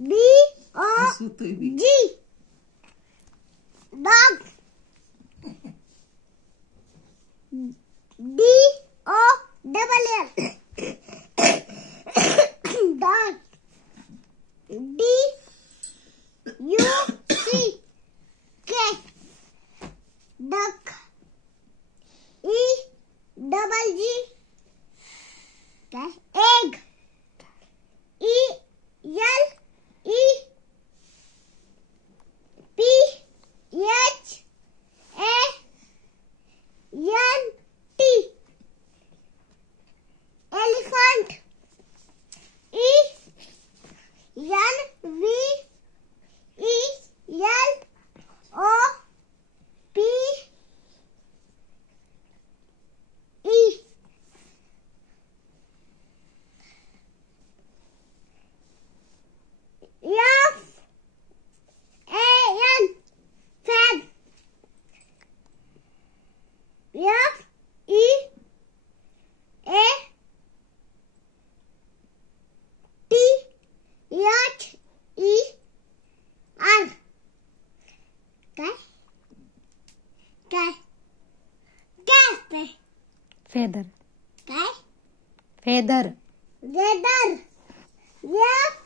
D-O-G. Dog. D-O-double-L. Dog. D-U-C-K. Duck. E-double-G. Egg. E-L-E. P-H-A-N-T. Elephant. E-N-V-E-L-O-P-E. F-A-N. Fan. F-E-A-T-H-E-R. Feather. Feather. Feather. Feather.